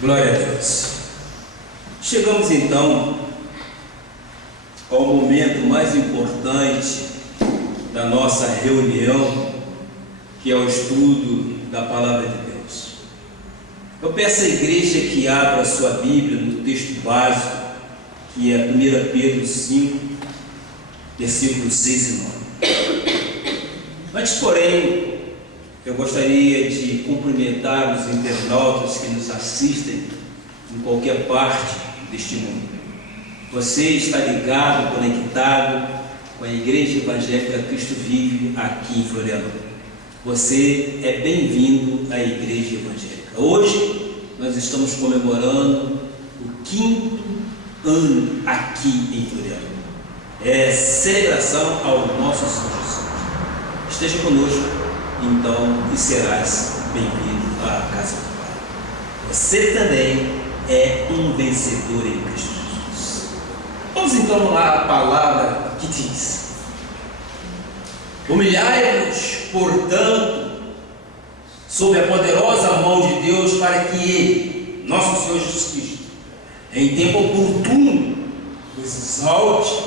Glória a Deus. Chegamos então ao momento mais importante da nossa reunião, que é o estudo da Palavra de Deus. Eu peço à igreja que abra a sua Bíblia no texto básico, que é 1 Pedro 5, versículos 6 e 9. Antes, porém, eu gostaria de cumprimentar os internautas que nos assistem em qualquer parte deste mundo. Você está ligado, conectado com a Igreja Evangélica Cristo Vive aqui em Florianópolis. Você é bem-vindo à Igreja Evangélica. Hoje nós estamos comemorando o 5º ano aqui em Florianópolis. É celebração ao nosso Senhor Jesus. Esteja conosco, então, e serás bem-vindo à casa do Pai. Você também é um vencedor em Cristo Jesus. Vamos então lá à palavra que diz: humilhai-vos, portanto, sob a poderosa mão de Deus, para que Ele, nosso Senhor Jesus Cristo, em tempo oportuno, vos exalte,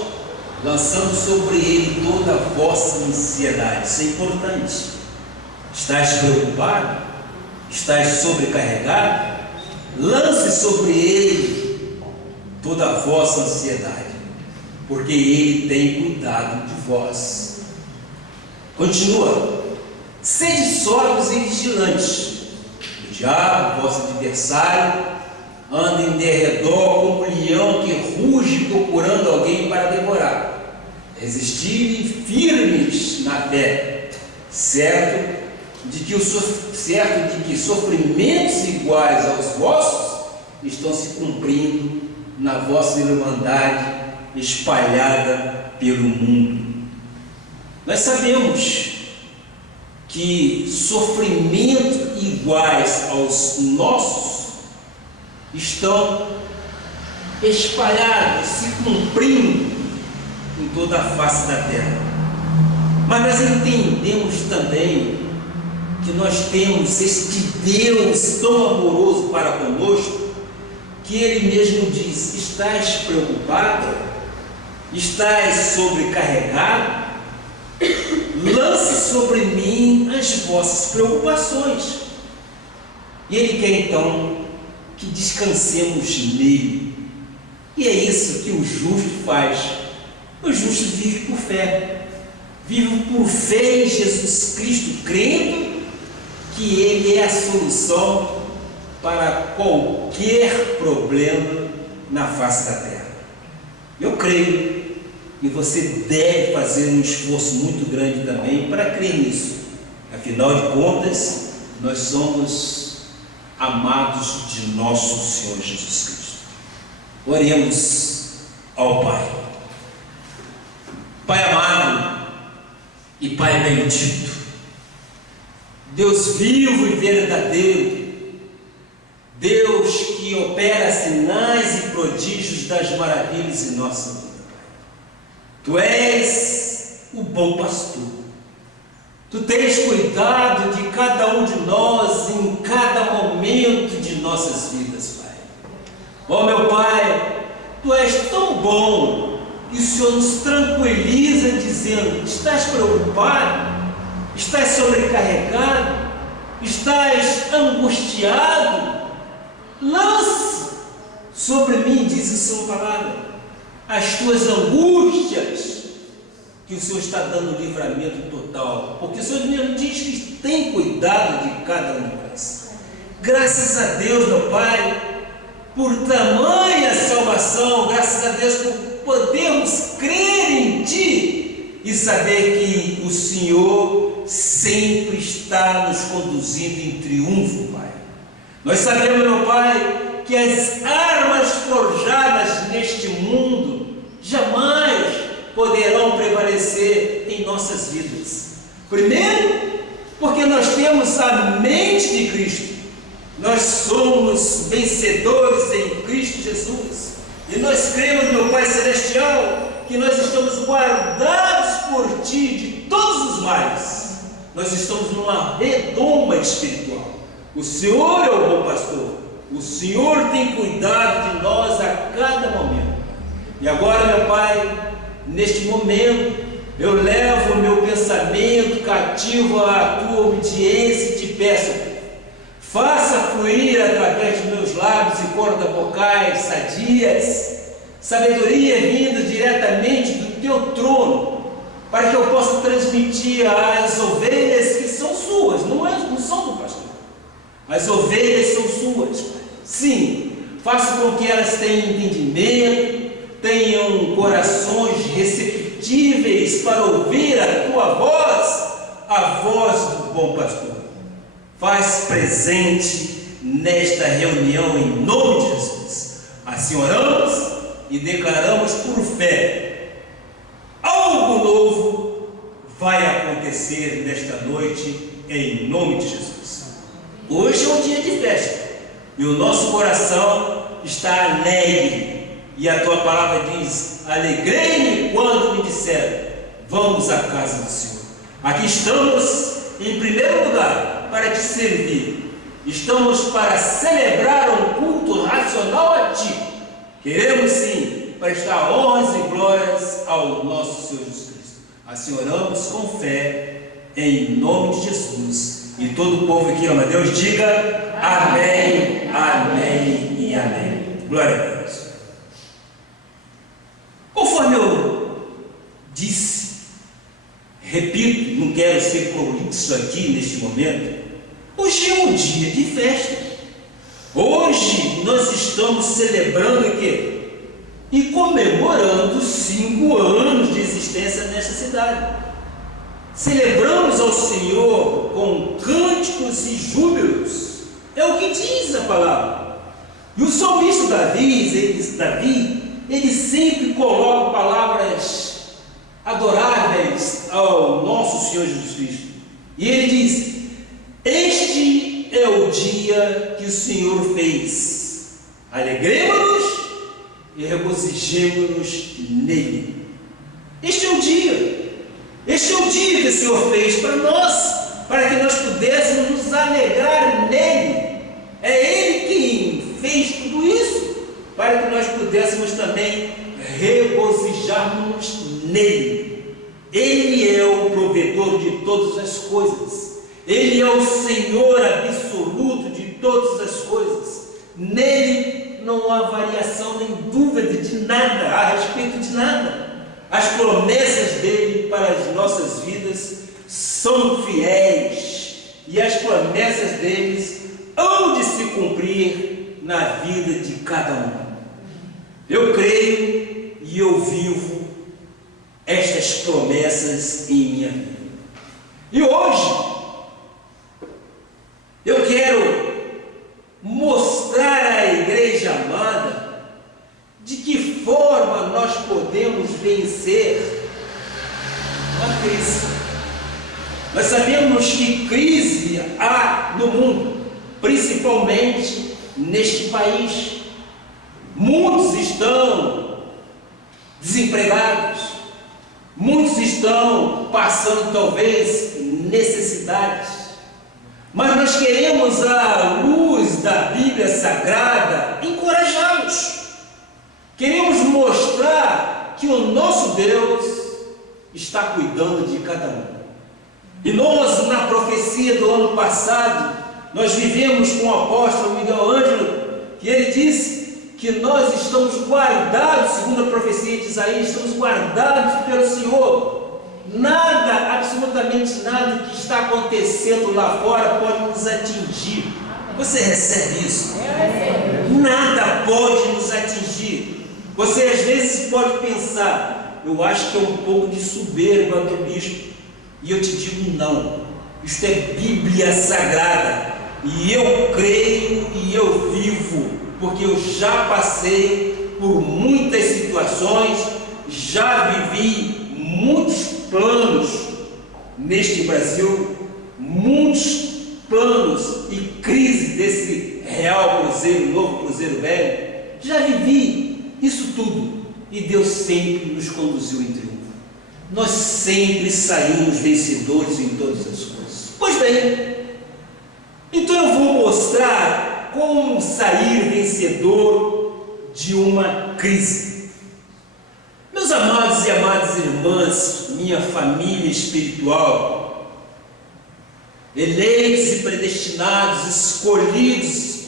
lançando sobre Ele toda a vossa ansiedade. Isso é importante. Estás preocupado? Estás sobrecarregado? Lance sobre Ele toda a vossa ansiedade, porque Ele tem cuidado de vós. Continua: sede sóbrios e vigilantes. O diabo, vosso adversário, anda em derredor como um leão que ruge procurando alguém para devorar. Resistirem firmes na fé, certo de que sofrimentos iguais aos vossos estão se cumprindo na vossa irmandade espalhada pelo mundo. Nós sabemos que sofrimentos iguais aos nossos estão espalhados, se cumprindo em toda a face da terra. Mas nós entendemos também que nós temos este Deus tão amoroso para conosco, que Ele mesmo diz: estás preocupado? Estás sobrecarregado? Lance sobre mim as vossas preocupações. E Ele quer então que descansemos nele. E é isso que o justo faz. O justo vive por fé. Vive por fé em Jesus Cristo, crendo que Ele é a solução para qualquer problema na face da terra. Eu creio, e você deve fazer um esforço muito grande também para crer nisso. Afinal de contas, nós somos amados de nosso Senhor Jesus Cristo. Oremos ao Pai. Pai amado e Pai bendito, Deus vivo e verdadeiro, Deus que opera sinais e prodígios das maravilhas em nossa vida. Tu és o bom pastor. Tu tens cuidado de cada um de nós em cada momento de nossas vidas, Pai. Ó meu Pai, Tu és tão bom e o Senhor nos tranquiliza dizendo: estás preocupado? Estás sobrecarregado? Estás angustiado? Lance sobre mim, diz a sua palavra, as tuas angústias, que o Senhor está dando livramento total, porque o Senhor mesmo diz que tem cuidado de cada um de nós. Graças a Deus, meu Pai, por tamanha salvação, graças a Deus por podermos crer em Ti e saber que o Senhor sempre está nos conduzindo em triunfo, Pai. Nós sabemos, meu Pai, que as armas forjadas neste mundo jamais poderão prevalecer em nossas vidas. Primeiro, porque nós temos a mente de Cristo. Nós somos vencedores em Cristo Jesus. E nós cremos, meu Pai Celestial, que nós estamos guardados por Ti de todos os males. Nós estamos numa redoma espiritual. O Senhor é o bom pastor. O Senhor tem cuidado de nós a cada momento. E agora, meu Pai, neste momento, eu levo o meu pensamento cativo à tua obediência e te peço, faça fluir através dos meus lábios e cordas vocais sadias, sabedoria vinda diretamente do teu trono, para que eu possa transmitir às ovelhas que são suas, não são do pastor. As ovelhas são suas, Pai. Sim, faça com que elas tenham entendimento, tenham corações receptíveis para ouvir a tua voz, a voz do bom pastor. Faz presente nesta reunião em nome de Jesus. Assim oramos e declaramos por fé: algo novo vai acontecer nesta noite em nome de Jesus. Hoje é um dia de festa e o nosso coração está alegre, e a tua palavra diz: alegrei-me quando me disseram, vamos à casa do Senhor. Aqui estamos em primeiro lugar para te servir, estamos para celebrar um culto racional a ti. Queremos sim prestar honras e glórias ao nosso Senhor Jesus Cristo. Assim oramos com fé em nome de Jesus. E todo o povo que ama Deus diga amém, amém e amém. Glória a Deus. Conforme eu disse, repito, não quero ser prolixo aqui neste momento, hoje é um dia de festa. Hoje nós estamos celebrando o quê? E comemorando 5 anos de existência nesta cidade. Celebramos ao Senhor com cânticos e júbilos, é o que diz a palavra. E o salmista Davi, ele sempre coloca palavras adoráveis ao nosso Senhor Jesus Cristo. E ele diz: este é o dia que o Senhor fez, alegremos-nos e regozijemo-nos nele. Este é o dia que o Senhor fez para nós, para que nós pudéssemos nos alegrar nele. É Ele quem fez tudo isso, para que nós pudéssemos também regozijarmos nele. Ele é o provedor de todas as coisas, Ele é o Senhor absoluto de todas as coisas. Nele não há variação nem dúvida de nada, a respeito de nada. As promessas dele para as nossas vidas são fiéis, e as promessas deles hão de se cumprir na vida de cada um. Eu creio e eu vivo estas promessas em minha vida. E hoje eu quero mostrar à igreja amada de que forma nós podemos vencer a crise. Nós sabemos que crise há no mundo, principalmente neste país. Muitos estão desempregados, muitos estão passando talvez necessidades, mas nós queremos, à luz da Bíblia Sagrada, encorajá-los. Queremos mostrar que o nosso Deus está cuidando de cada um. E nós, na profecia do ano passado, nós vivemos com o apóstolo Miguel Ângelo, que ele disse que nós estamos guardados, segundo a profecia de Isaías, estamos guardados pelo Senhor. Nada, absolutamente nada que está acontecendo lá fora pode nos atingir. Você recebe isso? Nada pode nos atingir. Você às vezes pode pensar: eu acho que é um pouco de soberba do bispo. E eu te digo: não. Isto é Bíblia Sagrada. E eu creio e eu vivo, porque eu já passei por muitas situações, já vivi muitos planos neste Brasil, muitos planos e crise desse Real Cruzeiro, Novo Cruzeiro Velho. Já vivi isso tudo, e Deus sempre nos conduziu em triunfo. Nós sempre saímos vencedores em todas as coisas. Pois bem, então eu vou mostrar como sair vencedor de uma crise. Meus amados e amadas irmãs, minha família espiritual, eleitos e predestinados, escolhidos,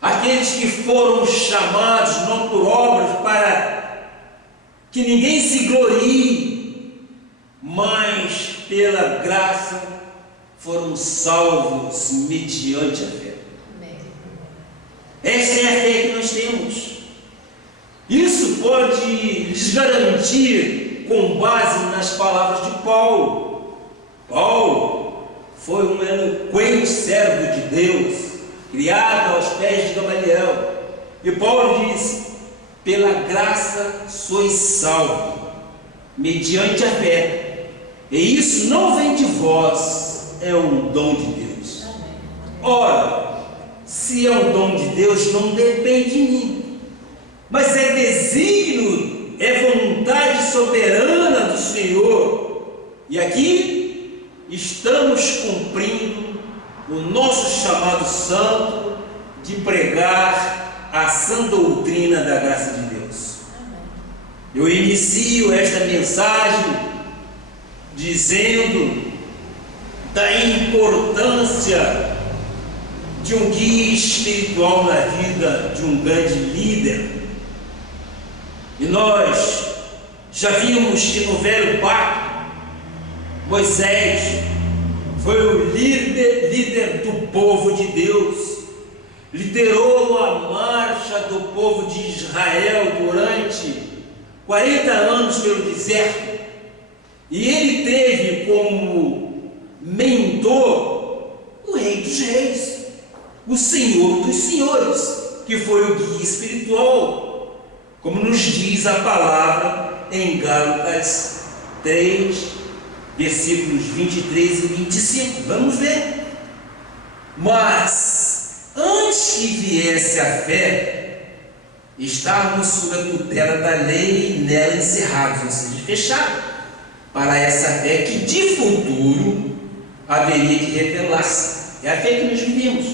aqueles que foram chamados não por obras para que ninguém se glorie, mas pela graça foram salvos mediante a fé. Esta é a fé que nós temos. Isso pode lhes garantir com base nas palavras de Paulo. Paulo foi um eloquente servo de Deus, criado aos pés de Gamaliel. E Paulo diz: pela graça sois salvos, mediante a fé. E isso não vem de vós, é um dom de Deus. Ora, se é um dom de Deus, não depende de mim, mas é desígnio, é vontade soberana do Senhor. E aqui estamos cumprindo o nosso chamado santo de pregar a sã doutrina da graça de Deus. Eu inicio esta mensagem dizendo da importância de um guia espiritual na vida de um grande líder. E nós já vimos que no Velho Pacto, Moisés foi o líder do povo de Deus, liderou a marcha do povo de Israel durante 40 anos pelo deserto, e ele teve como mentor o Rei dos Reis, o Senhor dos Senhores, que foi o guia espiritual, como nos diz a palavra em Gálatas 3, versículos 23 e 25. Vamos ver. Mas antes que viesse a fé, estávamos sob a tutela da lei e nela encerrados, ou seja, fechados, para essa fé que de futuro haveria de revelar-se. É a fé que nós vivemos,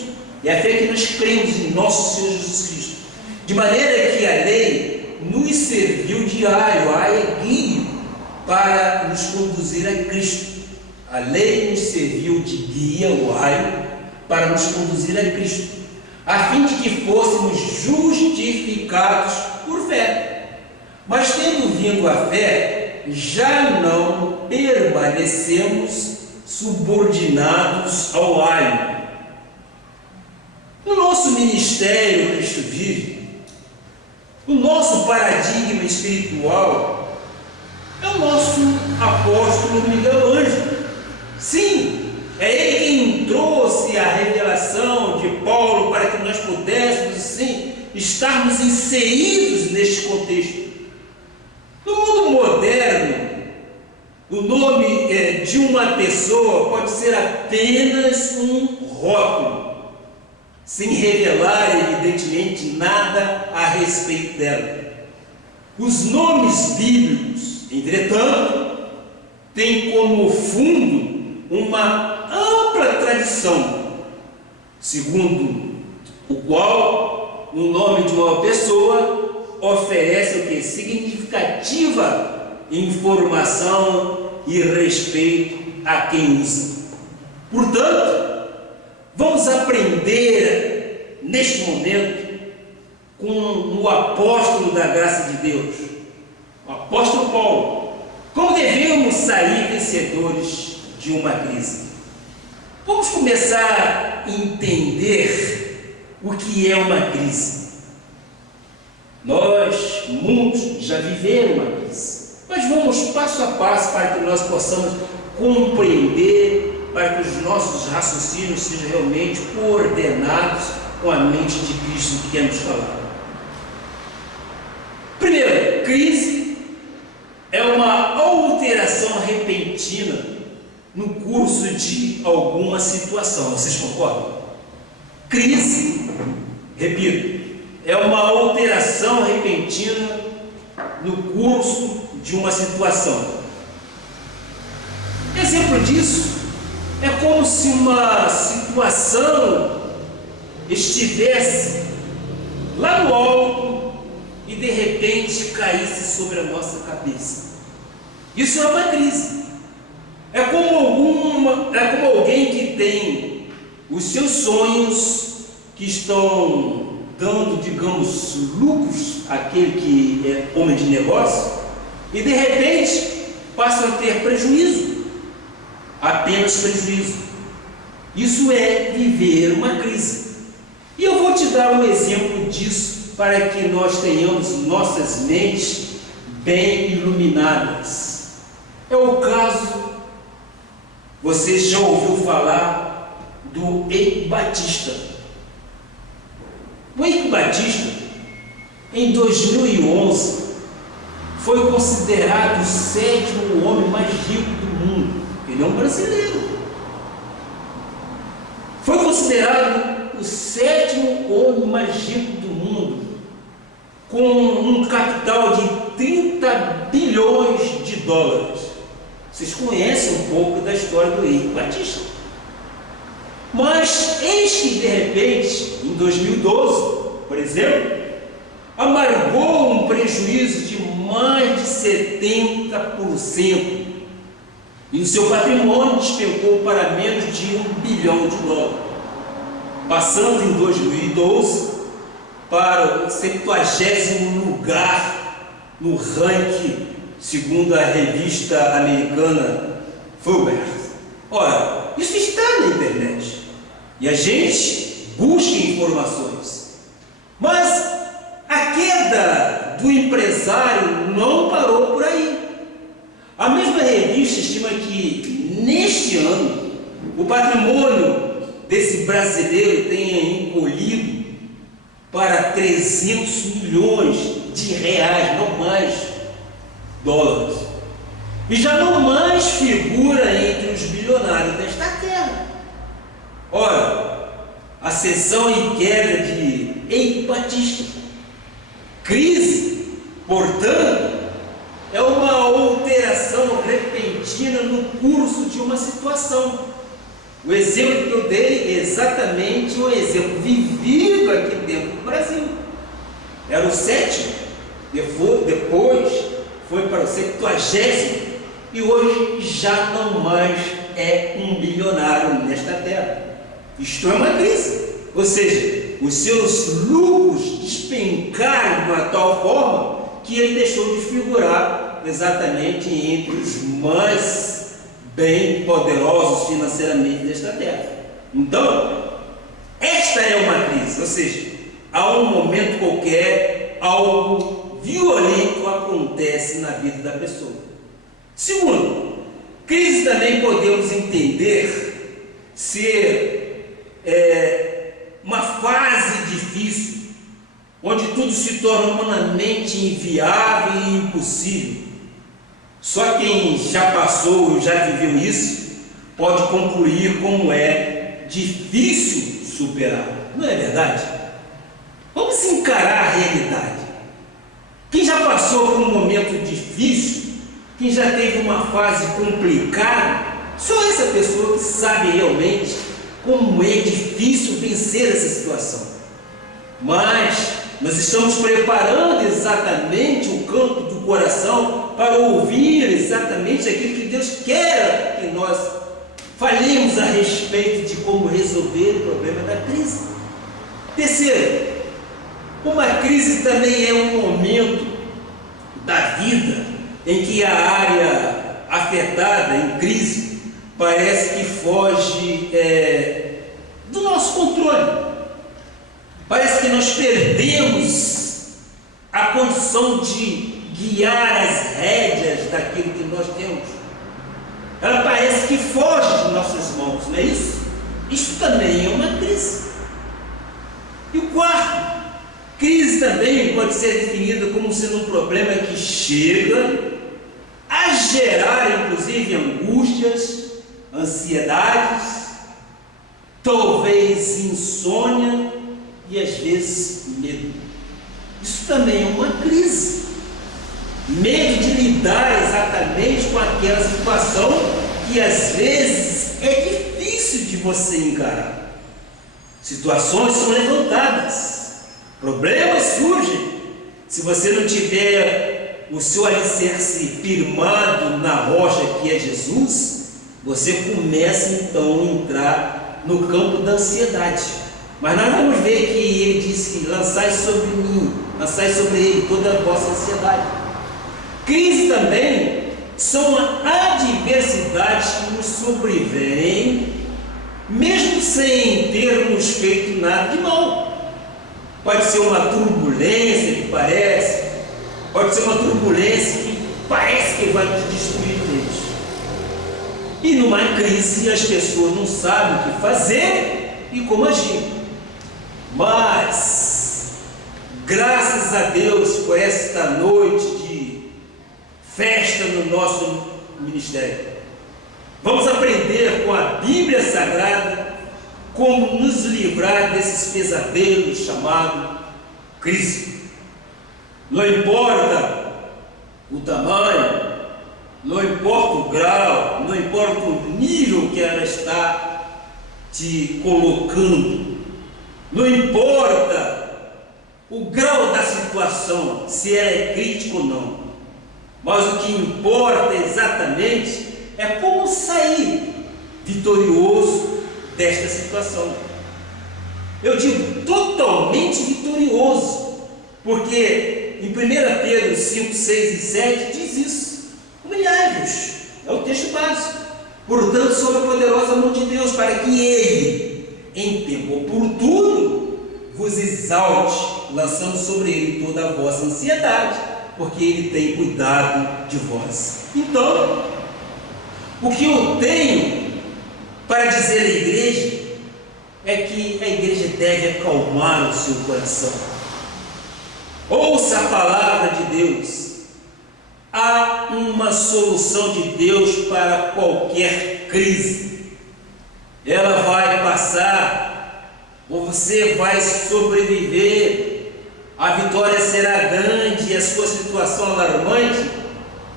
é a fé que nós cremos em nosso Senhor Jesus Cristo. De maneira que a lei nos serviu de guia para nos conduzir a Cristo. A lei nos serviu de guia, para nos conduzir a Cristo, a fim de que fôssemos justificados por fé. Mas tendo vindo a fé, já não permanecemos subordinados ao aio. No nosso ministério, Cristo vive, o nosso paradigma espiritual é o nosso apóstolo Miguel Ângelo. Sim, é ele quem trouxe a revelação de Paulo para que nós pudéssemos, sim, estarmos inseridos neste contexto. No mundo moderno, o nome de uma pessoa pode ser apenas um rótulo, sem revelar evidentemente nada a respeito dela. Os nomes bíblicos, entretanto, têm como fundo uma ampla tradição, segundo o qual o nome de uma pessoa oferece o que? Significativa informação e respeito a quem usa. Portanto, vamos aprender neste momento com o apóstolo da graça de Deus, o apóstolo Paulo, como devemos sair vencedores de uma crise. Vamos começar a entender o que é uma crise. Nós, muitos, já viveram uma crise, mas vamos passo a passo para que nós possamos compreender, para que os nossos raciocínios sejam realmente coordenados com a mente de Cristo que queremos falar. Primeiro, crise é uma alteração repentina no curso de alguma situação. Vocês concordam? Crise, repito, é uma alteração repentina no curso de uma situação. Exemplo disso é como se uma situação estivesse lá no alto e de repente caísse sobre a nossa cabeça. Isso é uma crise. É como alguém que tem os seus sonhos que estão dando, digamos, lucros àquele que é homem de negócio, e de repente passam a ter prejuízo, apenas prejuízo. Isso é viver uma crise. E eu vou te dar um exemplo disso para que nós tenhamos nossas mentes bem iluminadas. É o caso, você já ouviu falar do Eike Batista. O Eike Batista, em 2011, foi considerado o 7º homem mais rico do mundo. Ele é um brasileiro. Foi considerado o 7º homem mais rico do mundo, com um capital de 30 bilhões de dólares. Vocês conhecem um pouco da história do Eike Batista. Mas eis que, de repente, em 2012, por exemplo, amargou um prejuízo de mais de 70%, e o seu patrimônio despencou para menos de $1 bilhão, passando em 2012 para o 70º lugar no ranking, segundo a revista americana Forbes. Ora, isso está na internet e a gente busca informações, mas a queda do empresário não parou por aí. A mesma revista estima que neste ano o patrimônio desse brasileiro tenha encolhido para 300 milhões de reais, não mais dólares, e já não mais figura entre os bilionários desta terra. Ora, ascensão e queda de Eike Batista, crise, portanto, é uma alteração repentina no curso de uma situação. O exemplo que eu dei é exatamente um exemplo vivido aqui dentro do Brasil. Era o 7º, depois foi para o 70º, e hoje já não mais é um bilionário nesta terra. Isto é uma crise. Ou seja, os seus lucros despencaram de uma tal forma que ele deixou de figurar exatamente entre os mais bem poderosos financeiramente desta terra. Então, esta é uma crise, ou seja, a um momento qualquer, algo violento acontece na vida da pessoa. Segundo, crise também podemos entender ser uma fase difícil, onde tudo se torna humanamente inviável e impossível. Só quem já passou, já viveu isso, pode concluir como é difícil superar. Não é verdade? Vamos encarar a realidade. Quem já passou por um momento difícil, quem já teve uma fase complicada, só essa pessoa que sabe realmente como é difícil vencer essa situação. Mas nós estamos preparando exatamente o campo do coração para ouvir exatamente aquilo que Deus quer que nós falemos a respeito de como resolver o problema da crise. Terceiro, uma crise também é um momento da vida em que a área afetada em crise parece que foge do nosso controle. Parece que nós perdemos a condição de guiar as rédeas daquilo que nós temos. Ela parece que foge de nossas mãos, não é isso? Isso também é uma crise. E o quarto, crise também pode ser definida como sendo um problema que chega a gerar, inclusive, angústias, ansiedades, talvez insônia e às vezes medo. Isso também é uma crise. Medo de lidar exatamente com aquela situação que às vezes é difícil de você encarar. situações são levantadas, problemas surgem. Se você não tiver o seu alicerce firmado na rocha que é Jesus, você começa então a entrar no campo da ansiedade. Mas nós vamos ver que ele disse que lançai sobre mim, lançai sobre ele toda a vossa ansiedade. Crise também são adversidades que nos sobrevêm, mesmo sem termos feito nada de mal. Pode ser uma turbulência que parece, pode ser uma turbulência que parece que vai nos destruir mesmo. E numa crise as pessoas não sabem o que fazer e como agir. Mas, graças a Deus por esta noite de festa no nosso ministério, vamos aprender com a Bíblia Sagrada como nos livrar desses pesadelos chamados crise. Não importa o tamanho, não importa o grau, não importa o nível que ela está te colocando, não importa o grau da situação, se ela é crítica ou não, mas o que importa exatamente é como sair vitorioso desta situação. Eu digo totalmente vitorioso, porque em 1 Pedro 5, 6 e 7 diz isso: humilhai-vos, é o texto básico, portanto, sob a poderosa mão de Deus, para que Ele, em tempo oportuno, vos exalte, lançando sobre Ele toda a vossa ansiedade, porque Ele tem cuidado de vós. Então, o que eu tenho para dizer à igreja é que a igreja deve acalmar o seu coração. Ouça a palavra de Deus. Há uma solução de Deus para qualquer crise. Ela vai passar, você vai sobreviver, a vitória será grande e a sua situação alarmante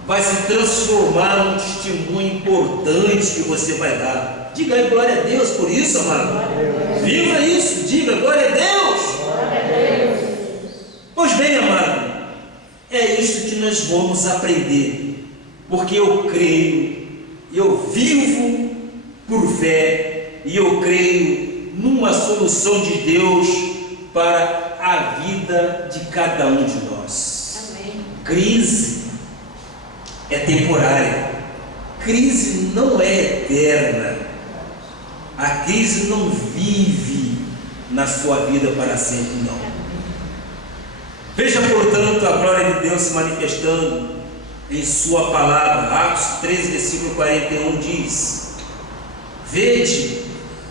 vai se transformar num testemunho importante que você vai dar. Diga aí glória a Deus por isso, amado. Viva isso, diga glória a Deus. Glória a Deus. Pois bem, amado, é isso que nós vamos aprender, porque eu creio, eu vivo por fé e eu creio numa solução de Deus para a vida de cada um de nós. Amém. Crise é temporária, crise não é eterna, a crise não vive na sua vida para sempre, não. Veja, portanto, a glória de Deus se manifestando em sua palavra. Atos 13, versículo 41 diz: vede,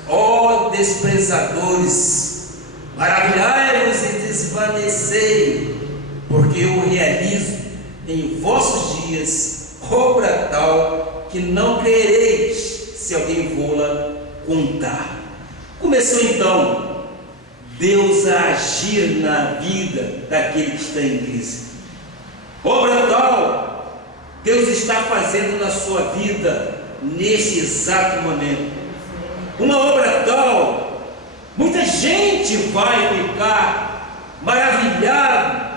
ó desprezadores, maravilhai-vos e desvanecei, porque eu realizo em vossos dias obra tal que não crereis, se alguém vô-la contar. Começou então Deus a agir na vida daquele que está em crise. Obra tal Deus está fazendo na sua vida nesse exato momento. Uma obra tal, muita gente vai ficar maravilhada,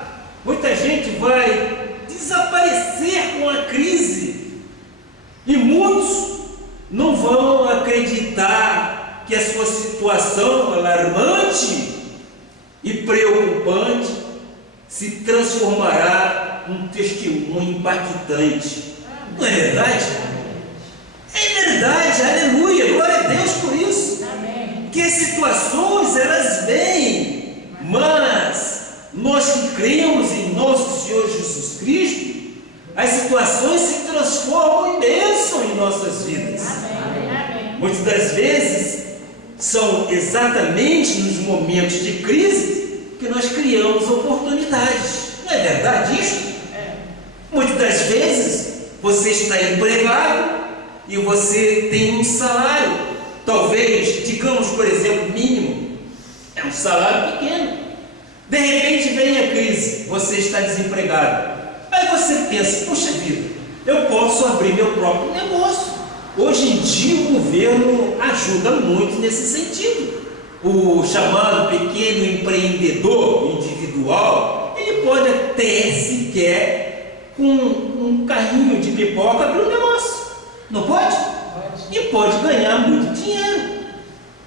muita gente vai desaparecer com a crise, e muitos não vão acreditar que a sua situação alarmante e preocupante se transformará num testemunho impactante. Não é verdade? É verdade, aleluia, glória a Deus por isso. Amém. Que as situações elas vêm, mas nós que cremos em nosso Senhor Jesus Cristo, as situações se transformam em bênção em nossas vidas. Amém. Muitas das vezes são exatamente nos momentos de crise que nós criamos oportunidades. Não é verdade isso? Muitas das vezes você está empregado e você tem um salário, talvez, digamos por exemplo, mínimo, é um salário pequeno. De repente vem a crise, você está desempregado. Aí você pensa, poxa vida, eu posso abrir meu próprio negócio. Hoje em dia o governo ajuda muito nesse sentido. o chamado pequeno empreendedor individual, ele pode até sequer com um carrinho de pipoca abrir um negócio, não pode? E pode ganhar muito dinheiro.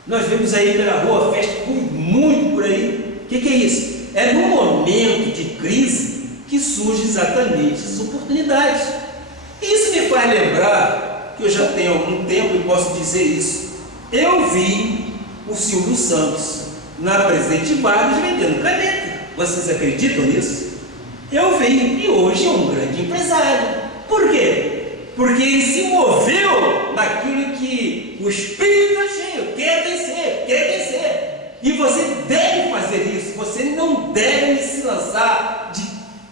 Nós vemos aí pela rua festa muito por aí. O que é isso? É no momento de crise que surgem exatamente as oportunidades. Isso me faz lembrar que eu já tenho algum tempo e posso dizer isso. Eu vi o Silvio Santos na Presidente Vargas vendendo caneta. Vocês acreditam nisso? Eu vi, e hoje é um grande empresário. Por quê? Porque ele se moveu naquilo que o espírito é cheio, quer vencer, quer vencer. E você deve fazer isso. Você não deve se lançar de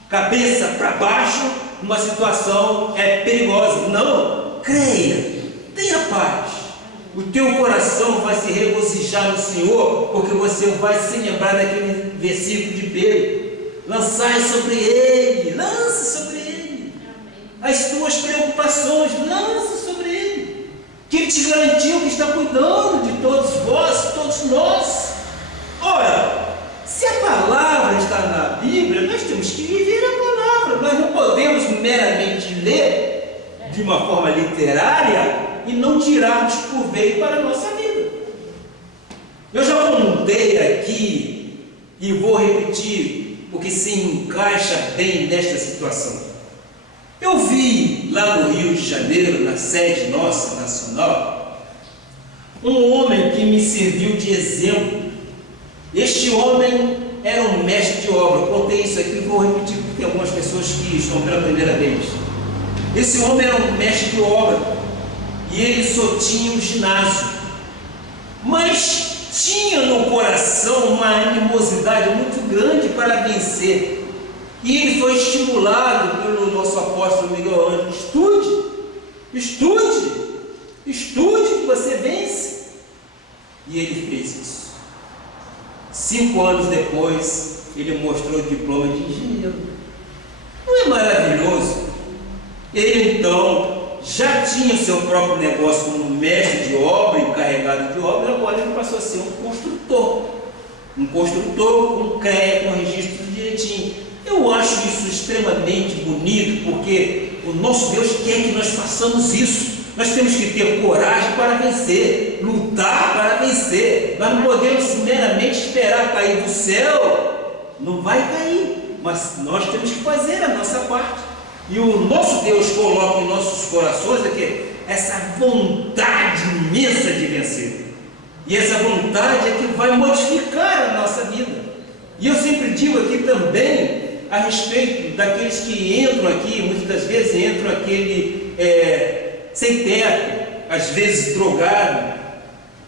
cabeça para baixo numa situação perigosa. Não, creia, tenha paz. O teu coração vai se regozijar no Senhor, porque você vai se lembrar daquele versículo de Pedro. Lançai sobre Ele, lance sobre Ele. As tuas preocupações, lance sobre Ele. Que Ele te garantiu que está cuidando de todos vós, todos nós. Ora, se a palavra está na Bíblia, nós temos que viver a palavra. Nós não podemos meramente ler de uma forma literária e não tirarmos proveito para a nossa vida. Eu já contei aqui e vou repetir, porque se encaixa bem nesta situação. Eu vi lá no Rio de Janeiro, na sede nossa nacional, um homem que me serviu de exemplo. Este homem era um mestre de obra. Eu contei isso aqui e vou repetir porque tem algumas pessoas que estão pela primeira vez. Esse homem era um mestre de obra. E ele só tinha um ginásio, mas tinha no coração uma animosidade muito grande para vencer. E ele foi estimulado pelo nosso apóstolo Miguel Ângelo: estude, estude, estude que você vence. E ele fez isso. 5 anos depois, ele mostrou o diploma de engenheiro. Não é maravilhoso? Ele então já tinha seu próprio negócio como mestre de obra, encarregado de obra, agora ele passou a ser um construtor com CREA, com registro direitinho. Eu acho isso extremamente bonito, porque o nosso Deus quer que nós façamos isso. Nós temos que ter coragem para vencer, lutar para vencer. Nós não podemos meramente esperar cair do céu, não vai cair, mas nós temos que fazer a nossa parte. E o nosso Deus coloca em nossos corações aqui essa vontade imensa de vencer. E essa vontade é que vai modificar a nossa vida. E eu sempre digo aqui também a respeito daqueles que entram aqui, muitas das vezes entram aquele sem teto, às vezes drogado.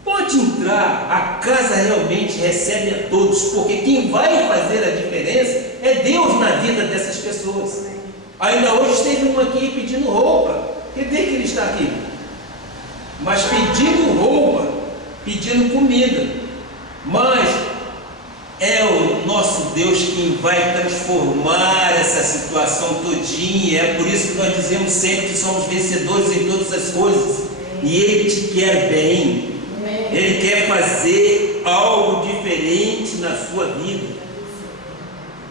Pode entrar, a casa realmente recebe a todos, porque quem vai fazer a diferença é Deus na vida dessas pessoas. Ainda hoje esteve um aqui pedindo roupa. Cadê que ele está aqui? Mas pedindo roupa, pedindo comida. Mas é o nosso Deus quem vai transformar essa situação todinha. É por isso que nós dizemos sempre que somos vencedores em todas as coisas. E Ele te quer bem. Ele quer fazer algo diferente na sua vida.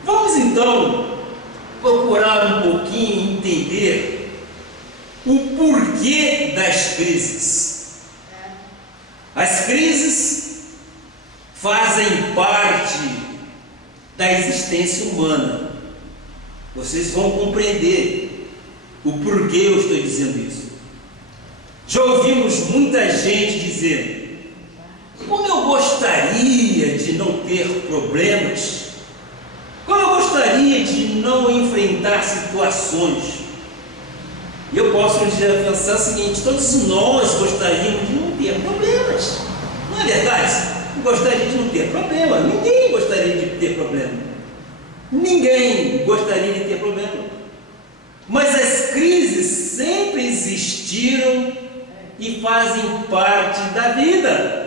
Vamos então procurar um pouquinho entender o porquê das crises. As crises fazem parte da existência humana. Vocês vão compreender o porquê eu estou dizendo isso. Já ouvimos muita gente dizer: como eu gostaria de não ter problemas, como eu gostaria de não enfrentar situações. E eu posso pensar o seguinte: todos nós gostaríamos de não ter problemas, não é verdade? Eu gostaria de não ter problema. Ninguém gostaria de ter problema. Ninguém gostaria de ter problema. Mas as crises sempre existiram e fazem parte da vida.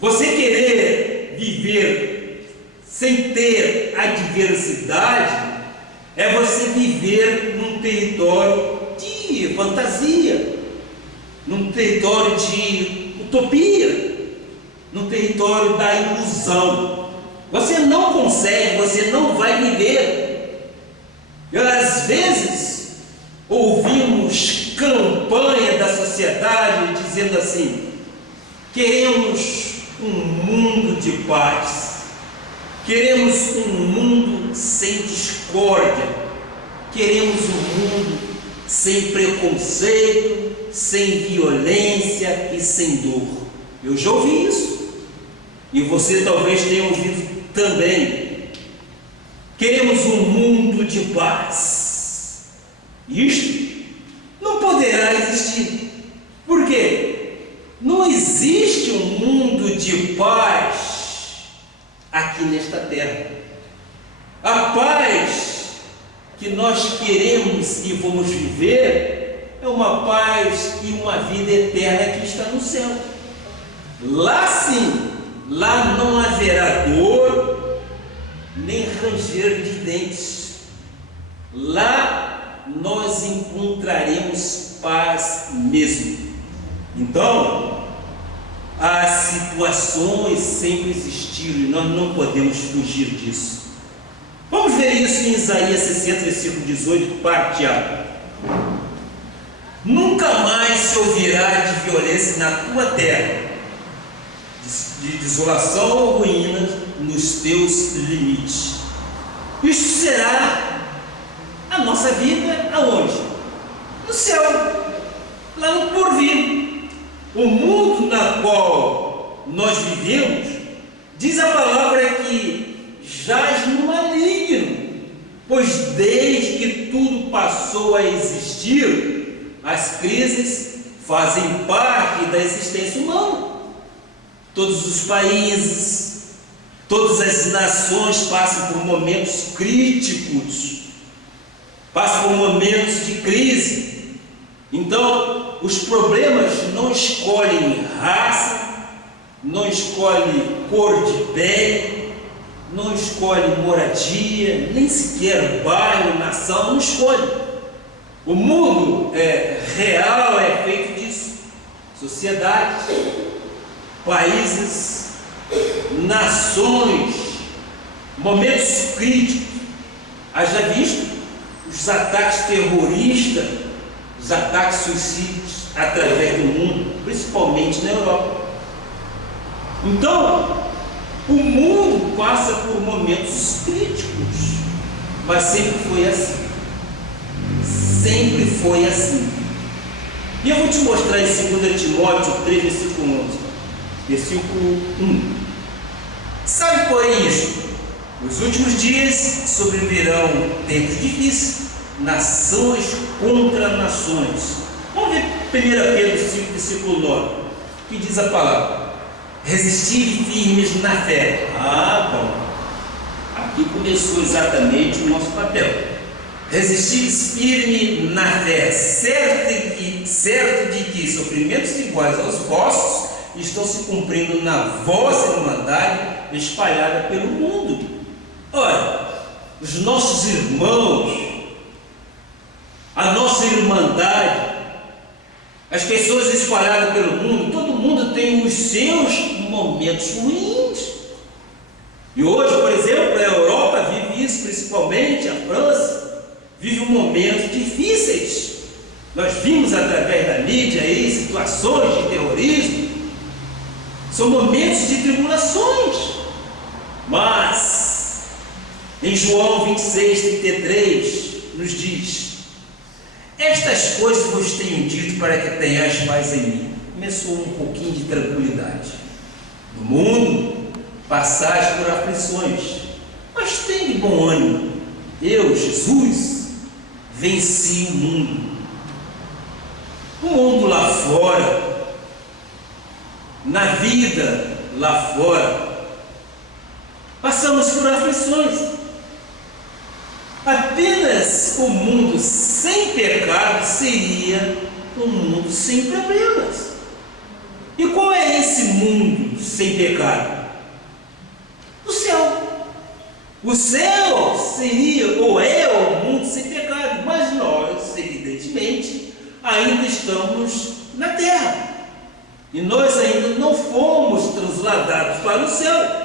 Você querer viver sem ter adversidade é você viver num território de fantasia, num território de utopia. no território da ilusão. Você não consegue, você não vai viver. E às vezes ouvimos campanha da sociedade dizendo assim: queremos um mundo de paz, queremos um mundo sem discórdia, queremos um mundo sem preconceito, sem violência e sem dor. Eu já ouvi isso, e você talvez tenha ouvido também. Queremos um mundo de paz. Isto não poderá existir. Por quê? Não existe um mundo de paz aqui nesta terra. A paz que nós queremos e vamos viver é uma paz e uma vida eterna que está no céu. Lá sim, lá não haverá dor, nem ranger de dentes. Lá nós encontraremos paz mesmo. Então, as situações sempre existiram e nós não podemos fugir disso. Vamos ver isso em Isaías 60, versículo 18, parte A. Nunca mais se ouvirá de violência na tua terra, de desolação ou ruína nos teus limites. Isso será a nossa vida aonde? No céu, lá no porvir. O mundo na qual nós vivemos, diz a palavra que jaz no maligno, pois desde que tudo passou a existir, as crises fazem parte da existência humana. Todos os países, todas as nações passam por momentos críticos, passam por momentos de crise. Então, os problemas não escolhem raça, não escolhem cor de pele, não escolhem moradia, nem sequer bairro, nação, não escolhe. O mundo real é feito disso. Sociedade, países, nações, momentos críticos. Haja visto os ataques terroristas, os ataques suicidas através do mundo, principalmente na Europa. Então, o mundo passa por momentos críticos, mas sempre foi assim. Sempre foi assim. E eu vou te mostrar em 2 Timóteo 3, versículo 11. Versículo 1. Sabe, porém, isto: nos últimos dias sobrevirão tempos difíceis, nações contra nações. Vamos ver 1 Pedro 5, versículo 9, que diz a palavra: resistir firmes na fé. Bom, aqui começou exatamente o nosso papel. Resistir firme na fé, certo de que sofrimentos iguais aos vossos estão se cumprindo na vossa irmandade espalhada pelo mundo. Ora, os nossos irmãos, a nossa irmandade, as pessoas espalhadas pelo mundo, todo mundo tem os seus momentos ruins. E hoje, por exemplo, a Europa vive isso, principalmente a França, vive momentos difíceis. Nós vimos através da mídia aí situações de terrorismo, são momentos de tribulações. Mas em João 26, 33 nos diz: estas coisas vos tenho dito para que tenhais paz em mim. Começou um pouquinho de tranquilidade. No mundo passais por aflições, mas tem de bom ânimo. Eu, Jesus, venci o mundo. O mundo lá fora, na vida lá fora, passamos por aflições. Apenas o mundo sem pecado seria um mundo sem problemas. E qual é esse mundo sem pecado? O céu. O céu seria ou é o mundo sem pecado, mas nós, evidentemente, ainda estamos na terra. E nós ainda não fomos transladados para o céu.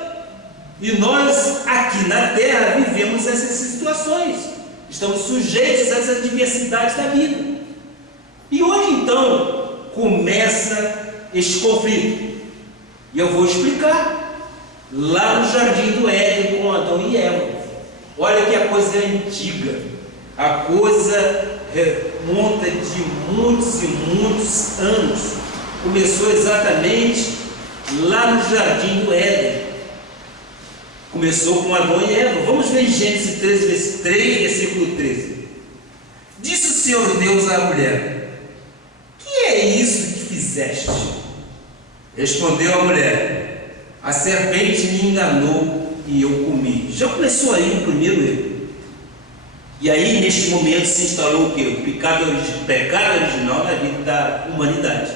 E nós, aqui na terra, vivemos essas situações. Estamos sujeitos às adversidades da vida. E onde então começa este conflito? E eu vou explicar. Lá no jardim do Éden com Adão e Eva. Olha que a coisa é antiga. A coisa remonta de muitos e muitos anos. Começou exatamente lá no jardim do Éden. Começou com Adão e Eva. Vamos ver Gênesis 3, versículo 13. Disse o Senhor Deus à mulher: que é isso que fizeste? Respondeu a mulher: a serpente me enganou e eu comi. Já começou aí o primeiro erro. E aí, neste momento, se instalou o quê? O pecado original na vida da humanidade.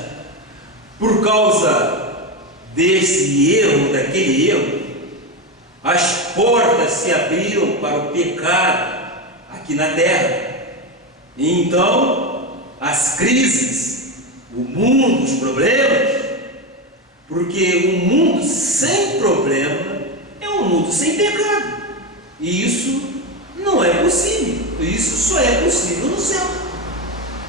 Por causa desse erro, daquele erro, as portas se abriram para o pecado aqui na terra. E então, as crises, o mundo, os problemas, porque um mundo sem problema é um mundo sem pecado. E isso não é possível. Isso só é possível no céu.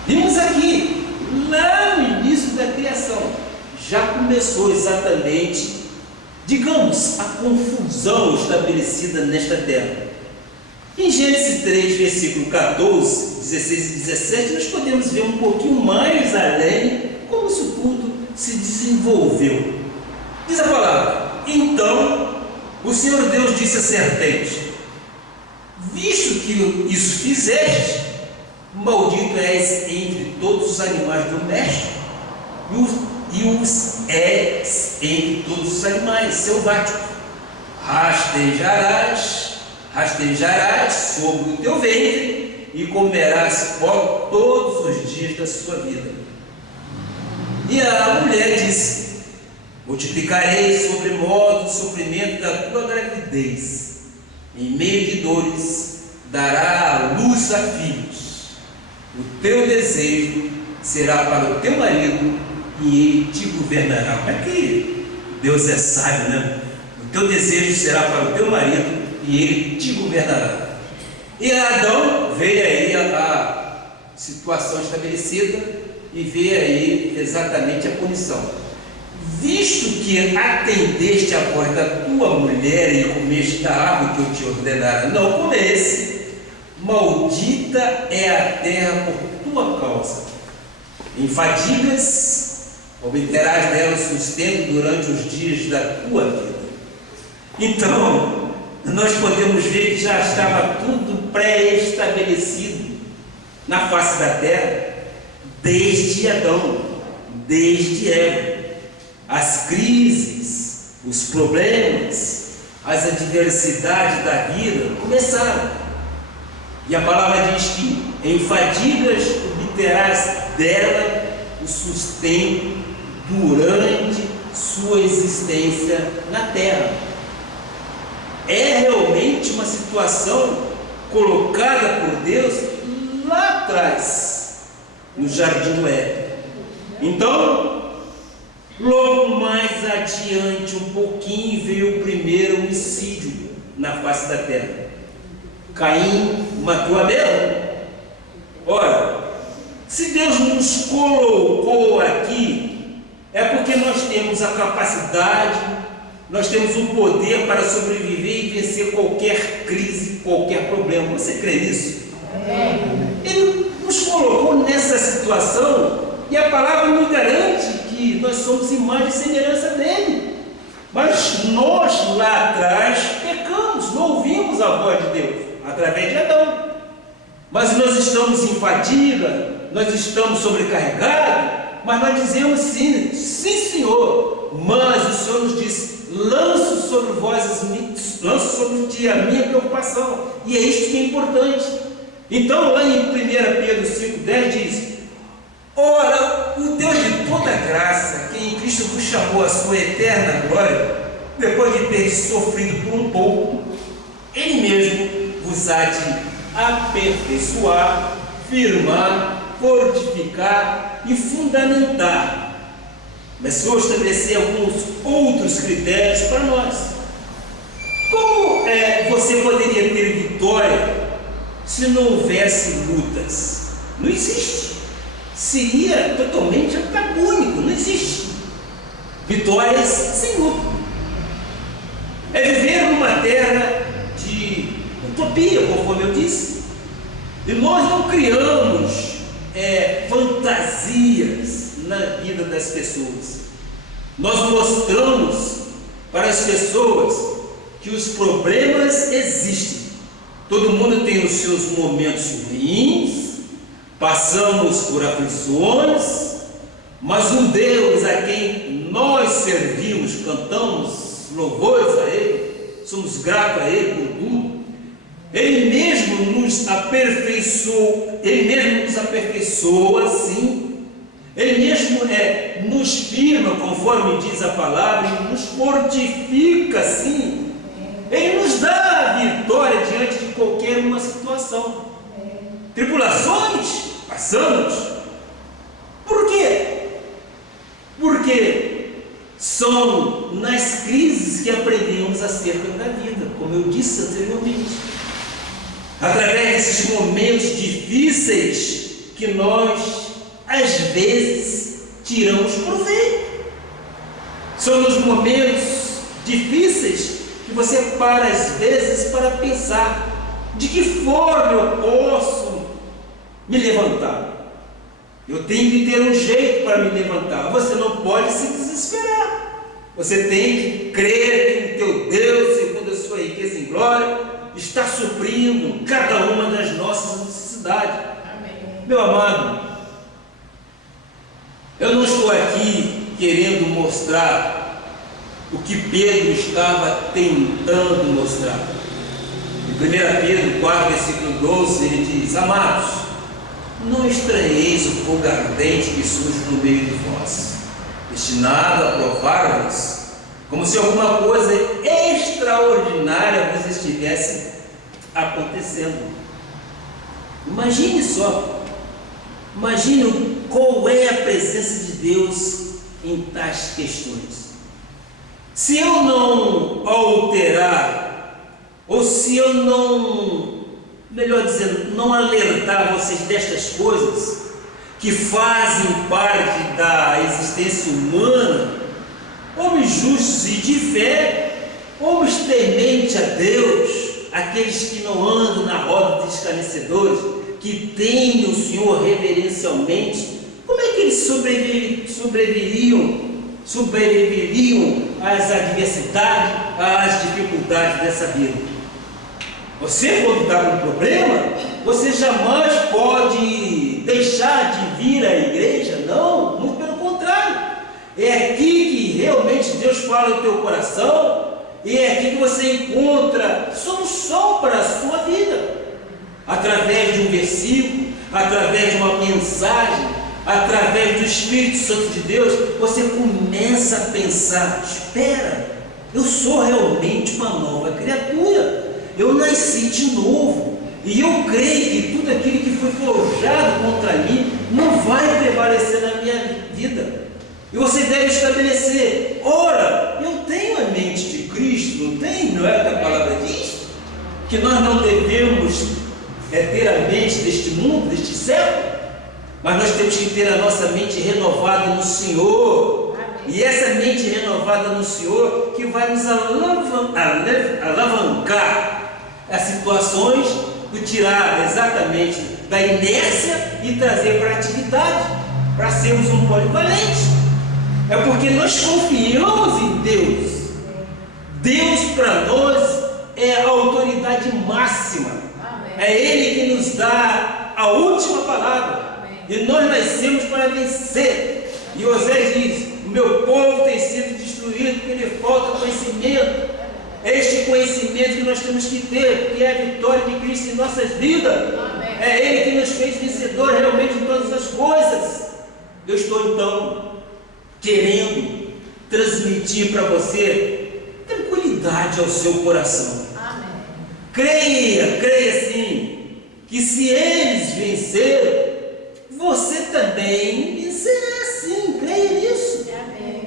Vimos aqui, lá no início da criação, já começou exatamente, digamos, a confusão estabelecida nesta terra. Em Gênesis 3, versículo 14, 16 e 17, nós podemos ver um pouquinho mais além como isso tudo se desenvolveu. Diz a palavra: então o Senhor Deus disse à serpente: visto que isso fizeste, maldito és entre todos os animais domésticos e os és entre todos os animais selváticos. Rastejarás sobre o teu ventre e comerás pó todos os dias da sua vida. E a mulher disse: multiplicarei sobremodo o sofrimento da tua gravidez. Em meio de dores dará a luz a filhos. O teu desejo será para o teu marido e ele te governará. Como é que Deus é sábio, né? O teu desejo será para o teu marido e ele te governará. E Adão veio aí a situação estabelecida e veio aí exatamente a punição. Visto que atendeste a voz da tua mulher e comeste da árvore que eu te ordenara não comesse, maldita é a terra por tua causa. Em fadigas obterás dela o sustento durante os dias da tua vida. Então, nós podemos ver que já estava tudo pré-estabelecido na face da terra, desde Adão, desde Eva. As crises, os problemas, as adversidades da vida começaram. E a palavra diz que em fadigas obterás dela o sustento durante sua existência na terra. É realmente uma situação colocada por Deus lá atrás, no jardim do Éden. Então, logo mais adiante, um pouquinho, veio o primeiro homicídio na face da terra. Caim matou Abel. Ora, se Deus nos colocou aqui, é porque nós temos a capacidade, nós temos o poder para sobreviver e vencer qualquer crise, qualquer problema. Você crê nisso? Ele nos colocou nessa situação e a palavra nos garante que nós somos imagem e semelhança dele. Mas nós lá atrás pecamos, não ouvimos a voz de Deus através de Adão. Mas nós estamos em fadiga, nós estamos sobrecarregados, mas nós dizemos sim, sim Senhor. Mas o Senhor nos disse: lanço sobre ti a minha preocupação. E é isso que é importante. Então lá em 1 Pedro 5,10 diz: ora, o Deus de toda graça, que em Cristo vos chamou a sua eterna glória, depois de ter sofrido por um pouco, Ele mesmo vos há de aperfeiçoar, firmar, fortificar e fundamentar. começou a estabelecer alguns outros critérios para nós. Como você poderia ter vitória se não houvesse lutas? Não existe. Seria totalmente antagônico, não existe. Vitórias sem luta. É viver numa terra de utopia, conforme eu disse. E nós não criamos fantasias na vida das pessoas. Nós mostramos para as pessoas que os problemas existem. Todo mundo tem os seus momentos ruins, passamos por aflições, mas um Deus a quem nós servimos, cantamos louvores a Ele, somos gratos a Ele por tudo. Ele mesmo nos aperfeiçoa, sim. Ele mesmo nos firma, conforme diz a palavra, e nos fortifica, sim. Ele nos dá a vitória diante de qualquer uma situação. Tribulações, passamos. Por quê? Porque são nas crises que aprendemos acerca da vida, como eu disse anteriormente. Através desses momentos difíceis que nós, às vezes, tiramos proveito. São nos momentos difíceis que você para, às vezes, para pensar de que forma eu posso me levantar. Eu tenho que ter um jeito para me levantar. Você não pode se desesperar. Você tem que crer que o teu Deus, segundo a sua riqueza em glória, está suprindo cada uma das nossas necessidades. Amém. Meu amado, eu não estou aqui querendo mostrar o que Pedro estava tentando mostrar. Em 1 Pedro 4, versículo 12, ele diz: amados, não estranheis o fogo ardente que surge no meio de vós, destinado a provar-vos, como se alguma coisa extraordinária vos estivesse acontecendo. Imagine só, imagine qual é a presença de Deus em tais questões. Se eu não alterar, ou se eu não, melhor dizendo, não alertar vocês destas coisas que fazem parte da existência humana, homens justos e de fé, homens tementes a Deus, aqueles que não andam na roda de escarnecedores, que temem o Senhor reverencialmente, como é que eles sobreviveriam às adversidades, às dificuldades dessa vida? Você, quando está com um problema, você jamais pode deixar de vir à igreja, não, muito pelo contrário. É aqui que realmente Deus fala no teu coração, e é aqui que você encontra solução para a sua vida. Através de um versículo, através de uma mensagem, através do Espírito Santo de Deus, você começa a pensar: espera, eu sou realmente uma nova criatura, eu nasci de novo, e eu creio que tudo aquilo que foi forjado contra mim não vai prevalecer na minha vida. E você deve estabelecer: ora, eu tenho a mente de Cristo, não tem? Não é o que a palavra diz? Que nós não devemos ter a mente deste mundo, deste século, mas nós temos que ter a nossa mente renovada no Senhor. E essa mente renovada no Senhor que vai nos alavancar as situações, nos tirar exatamente da inércia e trazer para a atividade, para sermos um polivalente. É porque nós confiamos em Deus. Deus para nós é a autoridade máxima. Amém. É Ele que nos dá a última palavra. Amém. E nós nascemos para vencer. E Osés diz: o meu povo tem sido destruído porque lhe falta conhecimento. É este conhecimento que nós temos que ter, porque é a vitória de Cristo em nossas vidas. Amém. É Ele que nos fez vencedor realmente em todas as coisas. Eu estou então querendo transmitir para você tranquilidade ao seu coração. Amém. Creia sim, que se eles venceram, você também vencerá sim, creia nisso. Amém.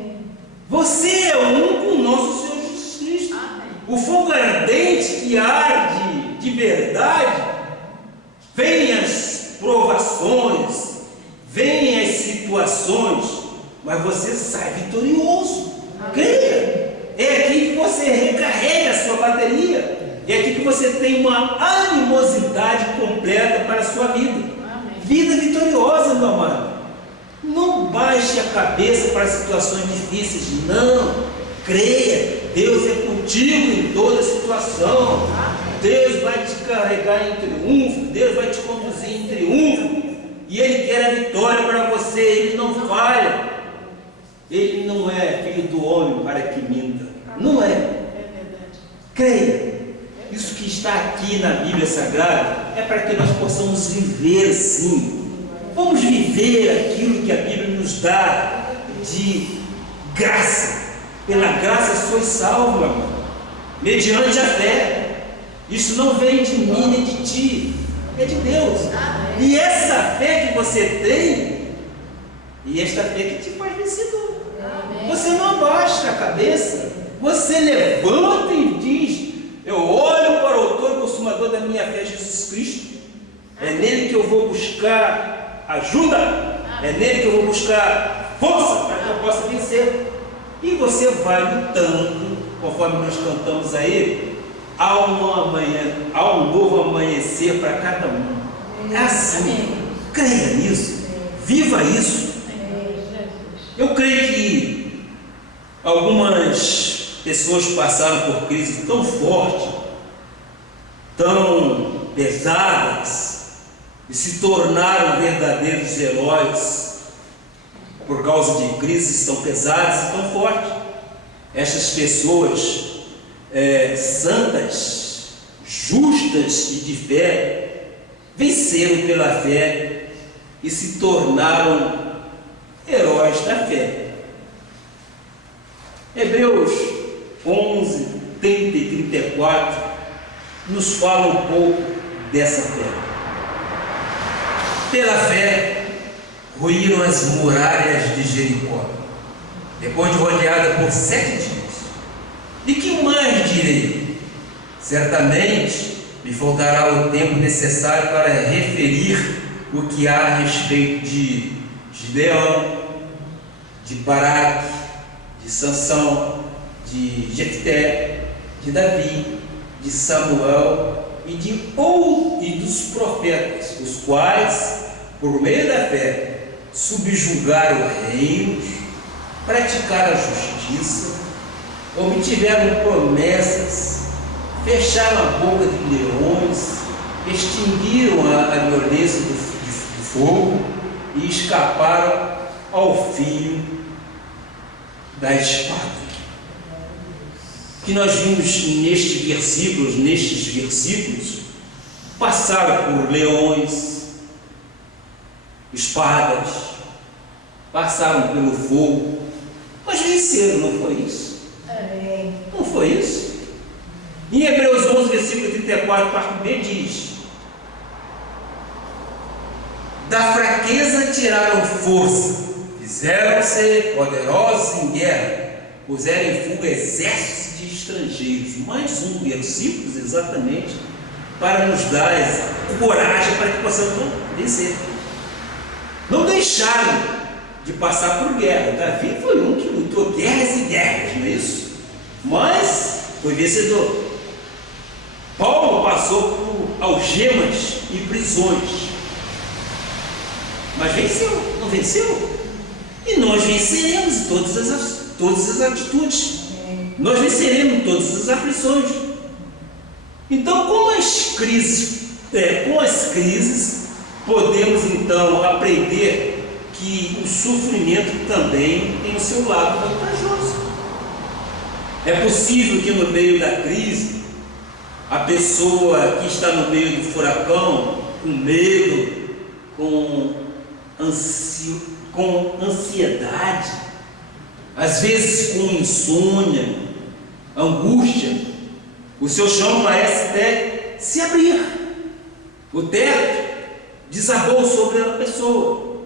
Você é um com o nosso Senhor Jesus Cristo. O fogo ardente que arde de verdade. Vem as provações, vem as situações, mas você sai vitorioso. Creia. É aqui que você recarrega a sua bateria. É aqui que você tem uma animosidade completa para a sua vida. Vida vitoriosa, meu amado. Não baixe a cabeça para situações difíceis, não. Creia, Deus é contigo em toda situação. Deus vai te carregar em triunfo, Deus vai te conduzir em triunfo. E Ele quer a vitória para você, Ele não falha. Ele não é filho do homem para que minta. Não é. Creia. Isso que está aqui na Bíblia Sagrada é para que nós possamos viver assim. Vamos viver aquilo que a Bíblia nos dá de graça. Pela graça sois salvos, meu amor, mediante a fé. Isso não vem de mim nem de ti, é de Deus. E essa fé que você tem, e esta fé que te faz vencedor. Você não abaixa a cabeça, você levanta e diz: eu olho para o autor e consumador da minha fé, Jesus Cristo. É nele que eu vou buscar ajuda, é nele que eu vou buscar força para que eu possa vencer. E você vai lutando, conforme nós cantamos aí, há um novo amanhecer para cada um. É assim. Creia nisso, viva isso. Eu creio que algumas pessoas passaram por crises tão fortes, tão pesadas, e se tornaram verdadeiros heróis por causa de crises tão pesadas e tão fortes. Estas pessoas santas, justas e de fé, venceram pela fé e se tornaram heróis da fé. Hebreus 11, 30 e 34 nos fala um pouco dessa fé. Pela fé ruíram as muralhas de Jericó, depois de rodeada por 7 dias. E que mais direi? Certamente me faltará o tempo necessário para referir o que há a respeito de Gideão, de Baraque, de Sansão, de Jefté, de Davi, de Samuel e dos profetas, os quais, por meio da fé, subjugaram reinos, praticaram a justiça, obtiveram promessas, fecharam a boca de leões, extinguiram a violência do fogo e escaparam ao fio da espada. Que nós vimos nestes versículos, passaram por leões, espadas, passaram pelo fogo, mas venceram, não foi isso? Não foi isso? Em Hebreus 11, versículo 34, parte B, diz: da fraqueza tiraram força, fizeram-se poderosos em guerra, puseram em fuga exércitos de estrangeiros. Mais um versículo exatamente para nos dar essa coragem para que possamos vencer. Não deixaram de passar por guerra. Davi foi um que lutou guerras e guerras, não é isso? Mas foi vencedor. Paulo passou por algemas e prisões, mas venceu, não venceu? E nós venceremos todas as atitudes. Nós venceremos todas as aflições. Então, com as crises, podemos então aprender que o sofrimento também tem o seu lado vantajoso. É possível que no meio da crise, a pessoa que está no meio do furacão, com medo, com ansiedade, às vezes com insônia, angústia, o seu chão parece até se abrir, o teto desabou sobre a pessoa.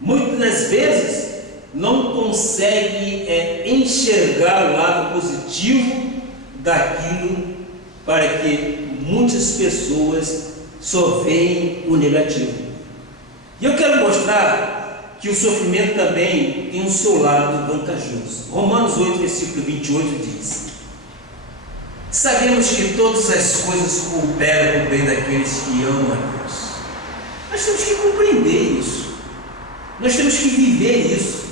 Muitas das vezes não consegue enxergar o lado positivo daquilo, para que muitas pessoas só veem o negativo. E eu quero mostrar que o sofrimento também tem o seu lado vantajoso. Romanos 8, versículo 28 diz: sabemos que todas as coisas cooperam para o bem daqueles que amam a Deus. Nós temos que compreender isso, nós temos que viver isso.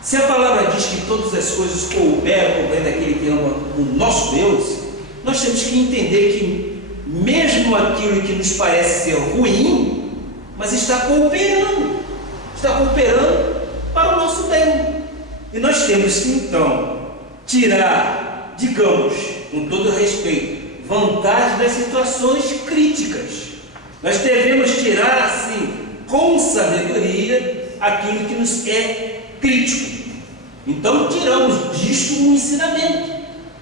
Se a palavra diz que todas as coisas cooperam para o bem daquele que ama o nosso Deus, nós temos que entender que mesmo aquilo que nos parece ser ruim, mas está cooperando para o nosso bem. E nós temos que então tirar, digamos, com todo respeito, vantagem das situações críticas. Nós devemos tirar, assim, com sabedoria, aquilo que nos é crítico. Então tiramos disto um ensinamento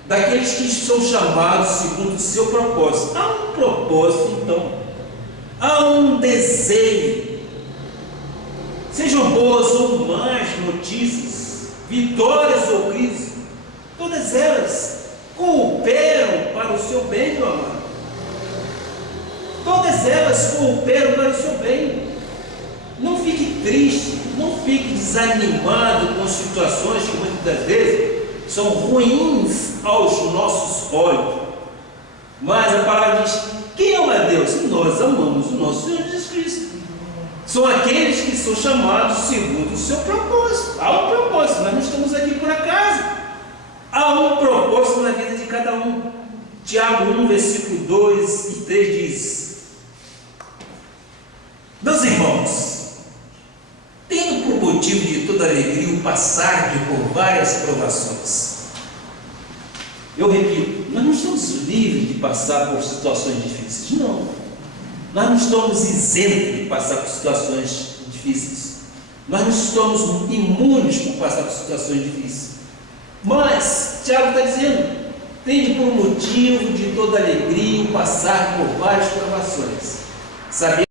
daqueles que são chamados segundo o seu propósito. Há um propósito, então, há um desejo, sejam boas ou más notícias, vitórias ou crises, todas elas cooperam para o seu bem, meu amado. Todas elas cooperam para o seu bem. Não fique triste, não fique desanimado com situações que muitas das vezes são ruins aos nossos olhos. Mas a palavra diz: quem ama a Deus? Nós amamos o nosso Senhor Jesus Cristo. São aqueles que são chamados segundo o seu propósito. Há um propósito, nós não estamos aqui por acaso. Há um propósito na vida de cada um. Tiago 1, versículo 2 e 3 diz: meus irmãos, tendo por motivo de toda alegria o passar por várias provações. Eu repito, nós não estamos livres de passar por situações difíceis, não. Nós não estamos isentos de passar por situações difíceis. Nós não estamos imunes por passar por situações difíceis. Mas, Tiago está dizendo, tende por motivo de toda alegria o passar por várias provações, sabendo